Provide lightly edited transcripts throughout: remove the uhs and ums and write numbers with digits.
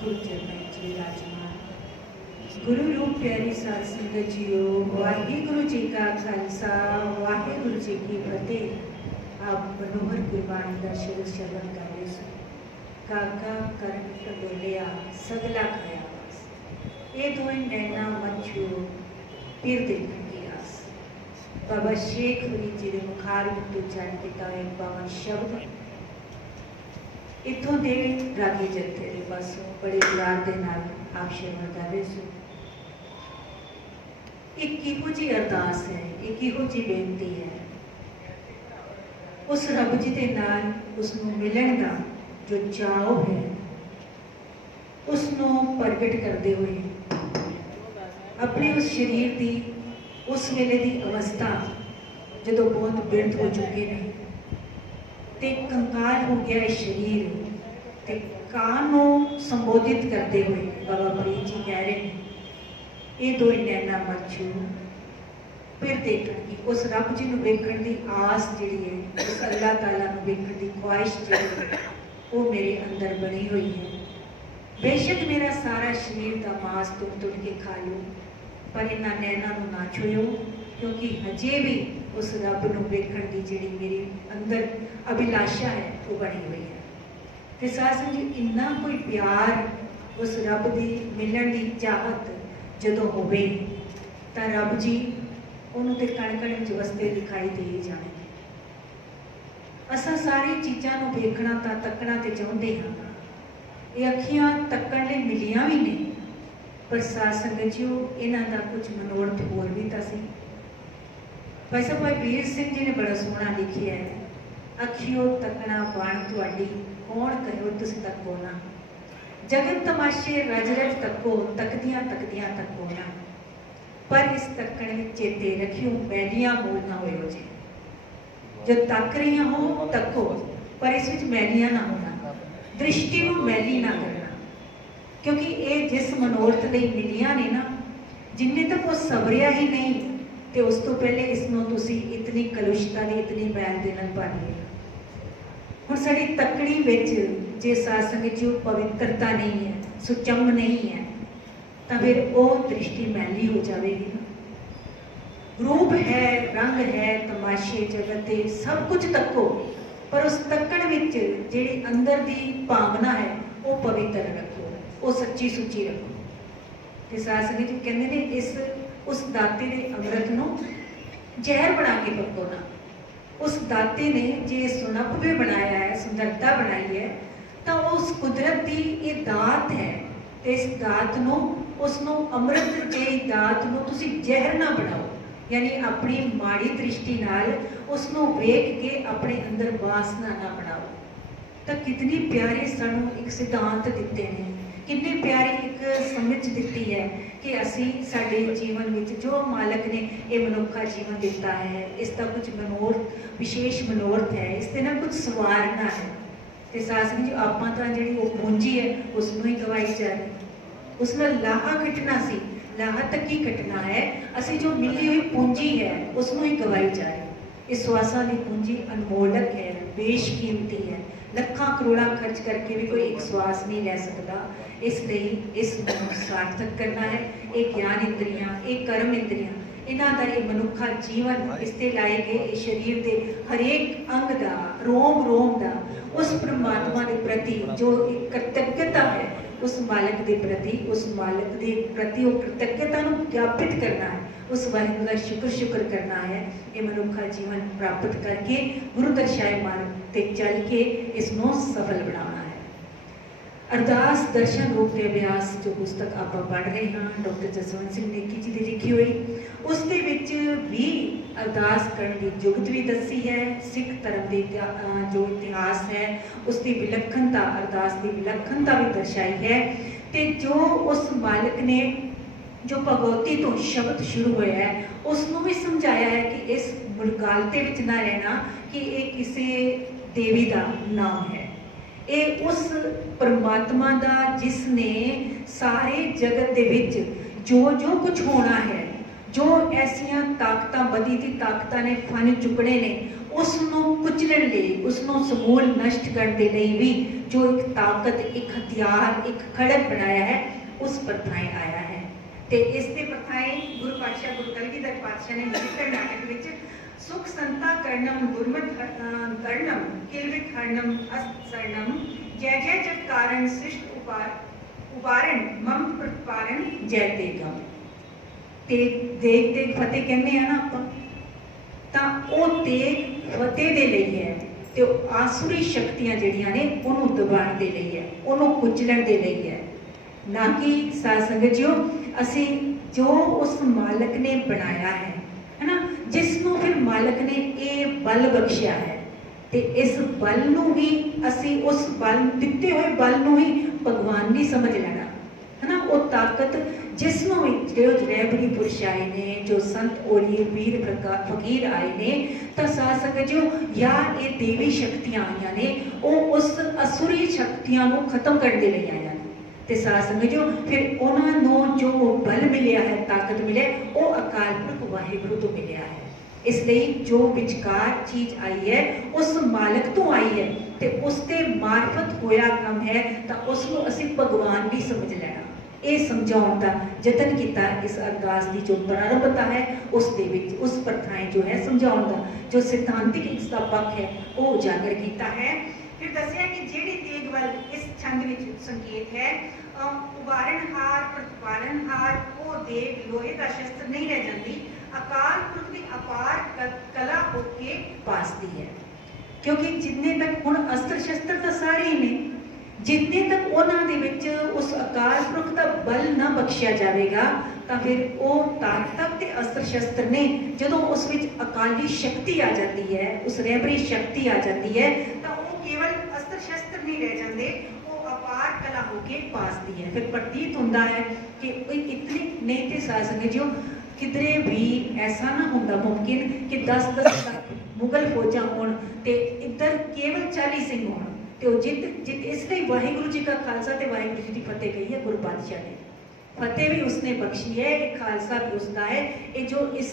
गुरु चरणों च विराजमान गुरु रूप प्यारी साध संगत जीओ, वाहिगुरु जी का खालसा वाहिगुरु जी की फतेह। आप मनोहर गुरबाणी का शुभ श्रवण कर रहे सो। काका करण फडोलिया सगला खाया बस, ये दोए नैना मच्छू फिर देखने की आस। बाबा शेख हरी जी के मुखार तो चढ़ किया एक पावन शब्द इतों के रागी जत्थे के पासों बड़े प्यार के नाल आप श्रवण कर रहे सो। एक किहो जी अरदास है, एक किहो जी बेनती है, उस रब जी के नाल उसनों मिलन का जो चाव है उसनों प्रगट करते हुए अपने उस शरीर की उस वेले की अवस्था जो बहुत बिरथ हो चुके हैं ते कंकाल हो गया है शरीर ते कानों संबोधित करते हुए बाबा फरीद जी कह रहे हैं ये दो नैना मच्छू फिर देखने की उस रब जी को वेखण की आस जी है, उस अल्लाह ताला को वेखण की ख्वाहिश जी वो मेरे अंदर बनी हुई है। बेशक मेरा सारा शरीर का मांस तुड़ तुड़ के खा लो पर इन्होंने नैना को ना छुओ, क्योंकि हजे भी उस रब को वेखण की जी मेरी अंदर अभिलाषा है वो बनी हुई है। तो साथ संगत इन्ना कोई प्यार उस रब की मिलन की चाहत जो होवे तो रब जी उन्होंने तो कण कण च वसते दिखाई दे जाने। असा सारी चीज़ों को वेखना तो तकना तो चाहते हाँ, ये अखियां तकन लिए मिलियां भी नहीं, पर साध संगत जी इन्हों का कुछ मनोरथ होर भी तो सी। भाई साहब भाई वीर सिंह जी ने बड़ा सोहना लिखिया है, अखियों तकना बाण तुहाडी कौन कहो तुस तको ना, जगत तमाशे रज रज तको तकदियां तकदियां तको ना, पर इस तकण में चेते रखियो मैलियां मोल ना होयो जी। जो तक रही हो तको पर इस विच मैलियां ना होना, दृष्टि को मैली ना करना, क्योंकि ये जिस मनोरथ लई मिलियां ने ना जिन्ने तक वो सबरिया ही नहीं तो उस तो पहले इसनों तुसी इतनी कलुषता दी इतनी मैल दे नाल भर लिया। हुण साडी तकड़ी विच जे साध संगत जी पवित्रता नहीं है, सुचम नहीं है, तो फिर वो दृष्टि मैली हो जाएगी ना। रूप है, रंग है, तमाशे जगत के सब कुछ तको, पर उस तकण विच जिहड़ी अंदर की भावना है वो पवित्र रखो, वो सच्ची सुची रखो। तो साध संगत जी कहते हैं इस उस दाते ने अमृत नूं जहर बना के पको ना। उस दाते ने जे सुनप भी बनाया है, सुंदरता बनाई है, तो उस कुदरत की ये दात है। तो इस दात नूं उसनों अमृत जे दात नूं तुसी जहर ना बनाओ, यानी अपनी माड़ी दृष्टि नाल उसनों वेख के अपने अंदर वासना ना बनाओ। तो कितनी प्यारे सानू एक सिद्धांत दिते हैं, कितनी प्यारी एक समझ दी है कि असी साडे जीवन में जो मालक ने ये मनुखा जीवन दिता है इसका कुछ मनोरथ विशेष मनोरथ है, इससे ना कुछ सवारना है। तो सास जी आप जी वो पूंजी है उसनों ही गवाई जा रही, उसमें लाहा कटना सी, लाहा तक ही कटना है, असी जो मिली हुई पूंजी है उसनों ही गवाई जा रही। इस श्वासा की पूंजी अनमोलक है, बेशकीमती है, लखा करोड़ा खर्च करके भी कोई एक श्वास नहीं ले सकता। इसलिए इसको सार्थक करना है। एक ज्ञान इंद्रियां, एक कर्म इंद्रियां, इन्हों का ये मनुखा जीवन इससे लाए गए शरीर के हरेक अंग का रोम रोम का उस परमात्मा के प्रति जो एक कृतज्ञता है उस मालक के प्रति, उस मालक के प्रति वो कृतज्ञता को ज्ञापित करना है, उस वाहिगुरू का शुक्र करना है। ये मनुखा जीवन प्राप्त करके गुरु दर्शाए मार्ग ते चल के इसनों सफल बनाना है। अरदास दर्शन रूप के अभ्यास जो पुस्तक आप पढ़ रहे हैं डॉक्टर जसवंत सिंह नेगी जी की लिखी हुई, उसके विच भी अरदास करने की जुगत भी दसी है। सिख धर्म के जो इतिहास है उसकी विलक्षणता, अरदास की विलक्षणता भी दर्शाई है। तो जो उस मालिक ने जो भगवती तो शब्द शुरू होया है उसनों भी समझाया है कि इस मुलगालते विच ना रहना कि ये किसी देवी का नाम है, ये उस परमात्मा का जिसने सारे जगत के विच जो जो कुछ होना है, जो ऐसिया ताकत बदी की ताकत ने फन चुकने ने उसनों कुचलण ਲਈ उसनों समूल नष्ट करने के लिए भी जो एक ताकत, एक हथियार, एक खड़ग बनाया है, उस प्रथाएं आया है। तो इसके प्रथाएं गुरु पातशाह गुरु कलगीधर पातशाह ने लिखित नाटक विच सुख संता कर्णम दुर्मत कर्णम किलवित हरणम असरणम जय जय जग कारण सृष्ट उपारण मम प्रतिपारण जय तेगम। ते देख देख फतेह कहने हैं ना आप, ਤਾਂ ਉਹ ਤੇਗ ਫਤਿਹ ਦੇ ਲਈ ਹੈ ਤੇ ਉਹ ਆਸੁਰੀ ਸ਼ਕਤੀਆਂ ਜਿਹੜੀਆਂ ਨੇ ਉਹਨੂੰ ਦਬਾਉਣ ਦੇ ਲਈ ਹੈ, ਉਹਨੂੰ ਕੁਚਲਣ ਦੇ ਲਈ ਹੈ। ਨਾ ਕਿ ਸਾਧ ਸੰਗਤ ਜੀਓ ਅਸੀਂ ਜੋ ਉਸ ਮਾਲਕ ਨੇ ਬਣਾਇਆ ਹੈ ਨਾ, ਜਿਸ ਨੂੰ ਫਿਰ ਮਾਲਕ ਨੇ ਇਹ ਬਲ ਬਖਸ਼ਿਆ ਹੈ, ਤੇ ਇਸ ਬਲ ਨੂੰ ਹੀ ਅਸੀਂ ਉਸ ਬਲ ਦਿੱਤੇ ਹੋਏ ਬਲ ਨੂੰ ਹੀ ਭਗਵਾਨ ਨਹੀਂ ਸਮਝ ਲੈਣਾ है ना। वो ताकत जिसनों जो रहबरी पुरुष आए ने, जो संत ओली वीर फकीर आए ने, तो साथ संगत जो या ये देवी शक्तियां आईयां ने, वो उस असुरी शक्तियां को खत्म करने के लिए आईयां ने। ते साथ संगत जो फिर उन्होंने जो बल मिलिया है, ताकत मिले, वो अकाल पुरख वाहिगुरु तो मिलिया है। इसलिए जो विचकार चीज आई है उस मालक तो आई है, ते उसके मार्फत होया काम है, तो उसको असी भगवान भी समझ लेना। ये समझाने का यतन किया इस अरदास की जो प्रारंभता है उस उस प्रथाएं जो है समझाने का जो सिद्धांतिक इसका पक्ष है वो उजागर किया है। फिर दसिया कि जिहड़ी तेग वल इस छंद में संकेत है उबारणहार प्रतिपालनहार, वो देग लोहे का शस्त्र नहीं रह जाती, अकाल पुरख की अपार कला होके पासती है। क्योंकि जितने तक हुण अस्त्र शस्त्र तो सारे ही ने, जितने तक उन्होंने विच उस अकाल पुरख का बल न बख्शिया जाएगा, तो फिर वो ताकत ते अस्त्र शस्त्र ने जो उस विच अकाली शक्ति आ जाती है, उस रहबरी शक्ति आ जाती है, तो वो केवल अस्त्र शस्त्र नहीं रह जाते, वो अपार कला होके पासती है। फिर प्रतीत होता है कि इतनी नहीं तो साथ संगत जो किधरे भी ऐसा ना होता मुमकिन कि 10-10 मुगल फौजा होण ते इधर केवल 40 सिंह होण, तो जित इसलिए वाहिगुरु जी का खालसा ते वाहिगुरु जी की फतेह कही है गुरु पातशाह ने। फतेह भी उसने बख्शी है, खालसा भी उसका है। ये जो इस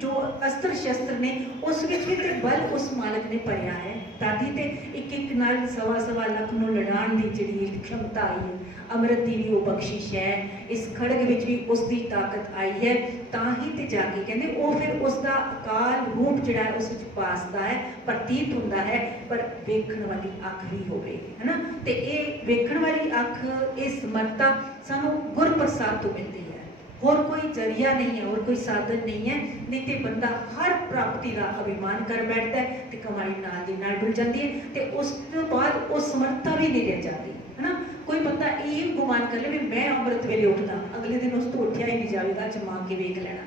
जो अस्त्र शस्त्र ने उस विच भी ते बल उस मालक ने भरिया है, ताकि ते एक नाल सवा लाख नूं लड़ाण दी जिहड़ी क्षमता आई है, अमृत की भी वो बख्शिश है, इस खड़ग विच भी उसकी ताकत आई है, ताही ते जाके कहते वो फिर उसका अकाल रूप जिहड़ा है उस विच पासदा है, प्रतीत होंदा है, पर वेखण वाली अख भी होवे है ना। ते ये वेखण वाली अख, ये समर्था सानू गुर प्रसाद तो मिलती है, और कोई जरिया नहीं है, और कोई साधन नहीं है। नहीं तो बंदा हर प्राप्ति का अभिमान कर बैठता है, तो कमाई नाल दी नाल मिल जाती है, तो उस तो बाद वो समर्था भी नहीं रह जाती है ना। कोई बंदा ये गुमान कर ले भी मैं अमृत वेले उठदा, अगले दिन उस तो उठिया ही नहीं जाएगा, जमा के वेख लेना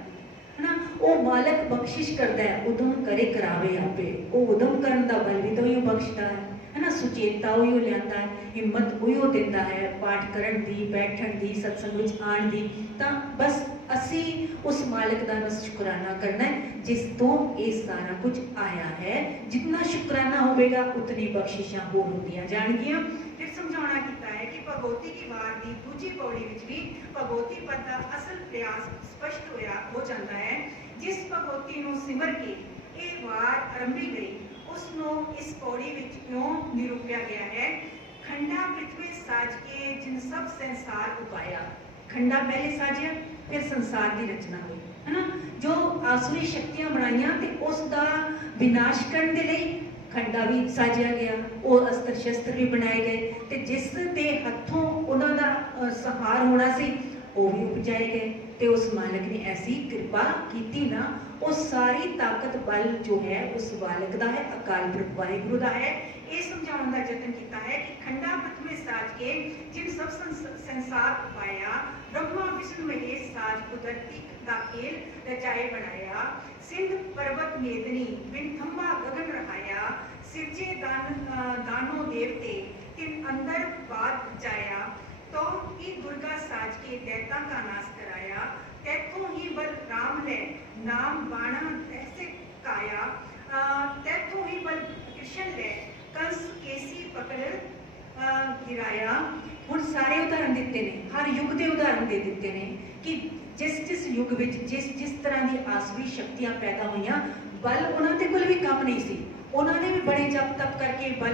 है ना। वो मालक बख्शिश करता है, उदम करे करावे आपे, वो उदम करन दा बल भी तो ही बख्शदा है ना। सुचेता उही लियांदा है, हिम्मत उही देता है, पाठ करन दी, बैठण दी, सत्संग विच आण दी। तां बस असी उस मालिक का बस शुकराना करना है जिस तो ये सारा कुछ आया है। जितना शुकराना होगा उतनी बख्शिशां होर होंदियां जाणगियां। फिर समझाना किया है कि भगवती की वार की दूजी पौड़ी विच भी भगवती पद का असल प्रयास स्पष्ट हो जाता है। जिस भगवती नूं सिमर के ये वार आरंभी गई उसनों इस पौड़ी विच क्यों निरूपिया गया है। खंडा पृथ्वी साज के जिन सब संसार उपाया, खंडा पहले साजिया फिर संसार की रचना हुई है ना। जो आसुरी शक्तियां बनाइया ते उसका विनाश करने के लिए खंडा भी साजिया गया, वो अस्त्र शस्त्र भी बनाए गए, ते जिस दे हथों उन्हों का सहार होना सी वो भी उपजाए गए। ते उस मालिक ने ऐसी कृपा की ना, वो सारी ताकत बल जो है उस बालक का है, अकाल पुरख वाहिगुरु का है। ये समझाने का यत्न किया है कि खंडा पृथ्वी साज के जिन सब संसार पाया, ब्रह्मा विष्णु महेश साज कुदरती का खेल रचाए बनाया। सिंध पर्वत मेदनी बिन थंबा गगन रहाया, सिरजे दानो देवते तिन अंदर बात जाया। तो ही दुर्गा साज के दैता का नाश कराया, तैथों ही बल राम ने नाम बाणा ऐसे काया। तैथों ही बल कृष्ण ने कंस केसी पकड़ गिराया। हुण सारे उदाहरण दिते ने, हर युग के उदाहरण दे दिते ने कि जिस जिस युग विच जिस जिस तरह की आसुरी शक्तियां पैदा हुई, बल उन्होंने कोल भी कम नहीं सी, उन्होंने भी बड़े जप तप करके बल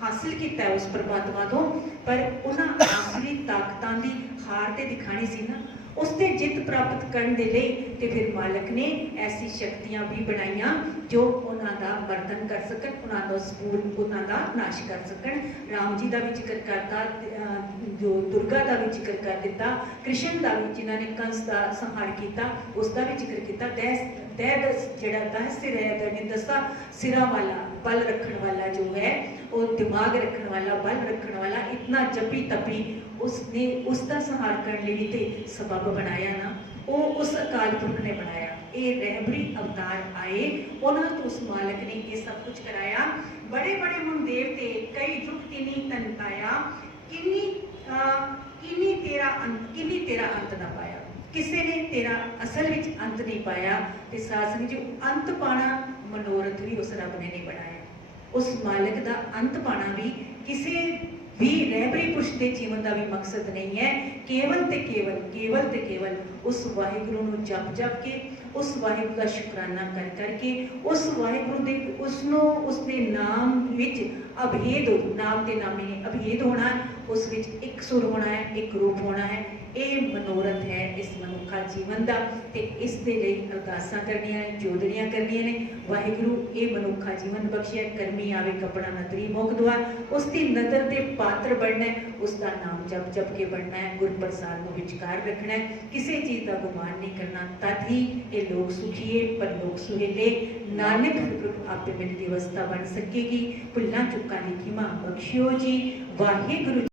हासिल किया उस परमात्मा तो, पर उन्होंने असली ताकतां की हार तो दिखानी सी ना, उसते जित प्राप्त करने के लिए तो फिर मालिक ने ऐसी शक्तियां भी बनाईया जो उन्हों का मर्दन कर सकन, उन्होंने स्कूल उन्होंने नाश कर सकन। राम जी का भी जिक्र करता, जो दुर्गा का भी जिक्र कर दिता, कृष्ण का भी जिन्होंने कंस का संहार किया उसका भी जिक्र किया। जोड़ा 10 सिर है, 10 सिरा वाला बल रखने वाला जो है, वो दिमाग रखने वाला, बल रखने वाला, इतना जपी तपी उसने उसका संहार करने लिए तो सबब बनाया ना, वो उस अकाल पुरख ने बनाया। ये रहबरी अवतार आए, उन्होंने तो उस मालिक ने ये सब कुछ कराया। बड़े बड़े मुन देवते कई युग तिनी तन पाया, किन्नी तेरा अंत ना पाया, किसी ने तेरा असल विच अंत नहीं पाया। ते सासनी जो अंत पाना मनोरथ भी उस रब ने नहीं बनाया, उस मालिक का अंत पाना भी किसी भी रहबरी पुरुष के जीवन का भी मकसद नहीं है। केवल ते केवल उस वाहिगुरु नूं जप जप के, उस वाहिगुरु का शुकराना कर करके, उस वाहिगुरु दे उसके नाम विच अभेद, नाम के नामी ने अभेद होना, उस विच एक सुर होना है, एक रूप होना है। ये मनोरथ है इस मनुखा जीवन का, तो इस दे लई अरदासां करनियां ने, जोदड़ियां करनियां ने। वाहिगुरु ये मनुखा जीवन बख्शिया, करमी आवे कपड़ा नदरी मुख द्वार, उसकी नदर के पात्र बनना है, उसका नाम जप जप के बनना है, गुर प्रसाद को विचकार रखना है, किसी चीज़ का गुमान नहीं करना, तद ही ये लोग सुखीए पर लोग सुहेले। नानक सतगुरु आपे मेरी व्यवस्था बन सकेगी। भुल्लां चुक्कां दी खिमा बख्शियो जी। वाहिगुरु।